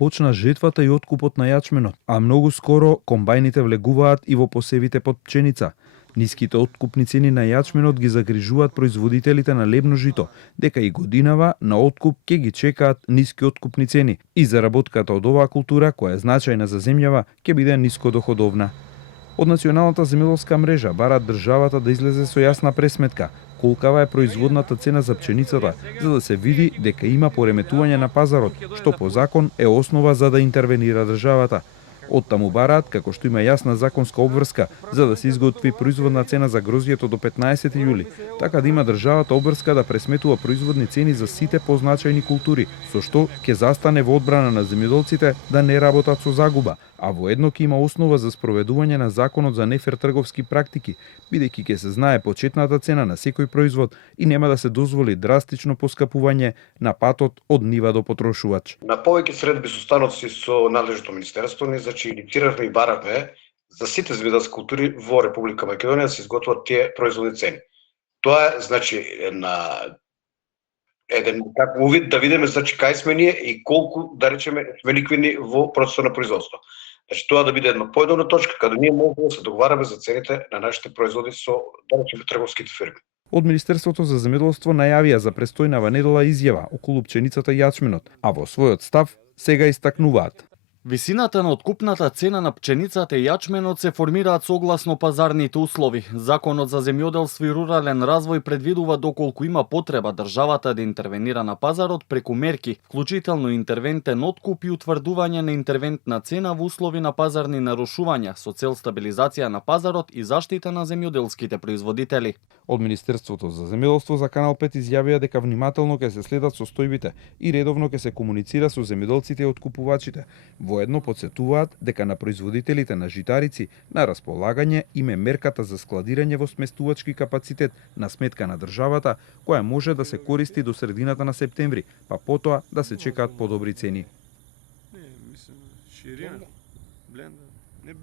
почна жетвата и откупот на јачменот, а многу скоро комбајните влегуваат и во посевите под пченица. Ниските откупни цени на јачменот ги загрижуваат производителите на лебно жито, дека и годинава на откуп ќе ги чекаат ниски откупни цени и заработката од оваа култура, која е значајна за земјава, ќе биде нискодоходовна. Од Националната земјоделска мрежа бараат државата да излезе со јасна пресметка колкава е производната цена за пченицата, за да се види дека има пореметување на пазарот, што по закон е основа за да интервенира државата. Оттаму бараат како што има јасна законска обврска за да се изготви производна цена за грозјето до 15 јули, така да има државата обврска да пресметува производни цени за сите позначајни култури, со што ќе застане во одбрана на земјоделците да не работат со загуба, а воедно ќе има основа за спроведување на законот за нефер трговски практики, бидејќи ќе се знае почетната цена на секој производ и нема да се дозволи драстично поскапување на патот од нива до потрошувач. На повеќе средби состаноци со надлежното министерство ни иницииравме и баравме за сите земјоделски култури во Република Македонија да се изготват тие производни цени. Тоа е значи еден како увид да видиме значи кај сме ние и колку да речеме сме ликвидни во процесот на производство. Значи тоа да биде една поедна точка каде ние можеме да се договараме за цените на нашите производи со да речеме трговските фирми. Од Министерството за земјоделство најавија за престојнава недела изјава околу пченицата и јачменот, а во својот став сега истакнуваат: висината на откупната цена на пченицата и јачменот се формираат согласно пазарните услови. Законот за земјоделство и рурален развој предвидува доколку има потреба државата да интервенира на пазарот преку мерки, вклучително интервентен откуп и утврдување на интервентна цена во услови на пазарни нарушувања со цел стабилизација на пазарот и заштита на земјоделските производители. Од Министерството за земјоделство за Канал 5 изјавија дека внимателно ќе се следат состојбите и редовно ќе се комуницира со земјоделците и откупувачите. Воедно подсетуваат дека на производителите на житарици на располагање им е мерката за складирање во сместувачки капацитет на сметка на државата, која може да се користи до средината на септември, па потоа да се чекаат подобри цени.